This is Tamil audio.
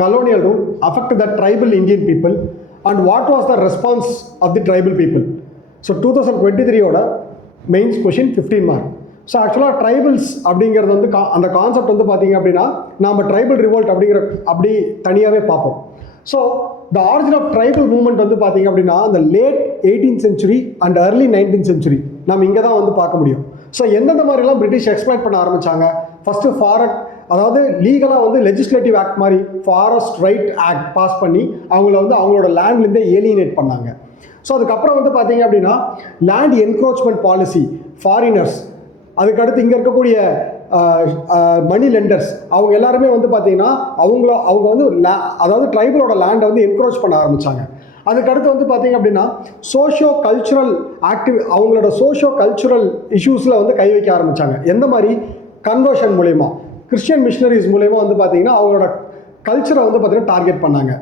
colonial rule affect the tribal Indian people and what was the response of the tribal people? So 2023 ஓட மெயின்ஸ் கொஷின் 15 மார்க். ஸோ ஆக்சுவலாக ட்ரைபல்ஸ் அப்படிங்கிறது வந்து அந்த கான்செப்ட் வந்து பார்த்தீங்க அப்படின்னா நம்ம ட்ரைபல் ரிவோல்ட் அப்படி தனியாகவே பார்ப்போம். So the origin of tribal movement வந்து பார்த்தீங்க அப்படின்னா அந்த late 18th century and early 19th century நம்ம இங்கே தான் வந்து பார்க்க முடியும். ஸோ எந்தெந்த மாதிரிலாம் பிரிட்டிஷ் எக்ஸ்ப்ளாய்ட் பண்ண ஆரம்பித்தாங்க? ஃபஸ்ட்டு அதாவது லீகலாக வந்து லெஜிஸ்லேட்டிவ் ஆக்ட் மாதிரி ஃபாரஸ்ட் ரைட் ஆக்ட் பாஸ் பண்ணி அவங்களோட லேண்ட்லேருந்தே ஏலியனேட் பண்ணாங்க. ஸோ அதுக்கப்புறம் வந்து பார்த்தீங்க அப்படின்னா லேண்ட் என்க்ரோச்மெண்ட் பாலிசி, ஃபாரினர்ஸ், அதுக்கடுத்து இங்கே இருக்கக்கூடிய மணி லெண்டர்ஸ், அவங்க எல்லாருமே வந்து பார்த்தீங்கன்னா அவங்க வந்து அதாவது ட்ரைபலோட லேண்டை வந்து என்க்ரோச் பண்ண ஆரம்பித்தாங்க. அதுக்கடுத்து வந்து பார்த்தீங்க அப்படின்னா சோஷியோ கல்ச்சுரல் அவங்களோட சோஷியோ கல்ச்சுரல் இஷ்யூஸில் வந்து கை வைக்க ஆரம்பித்தாங்க. எந்த மாதிரி? கன்வர்ஷன் மூலயமா, கிறிஸ்டியன் மிஷனரிஸ் மூலயமா வந்து பார்த்தீங்கன்னா அவங்களோட கல்ச்சரை வந்து பார்த்தீங்கன்னா டார்கெட் பண்ணாங்க.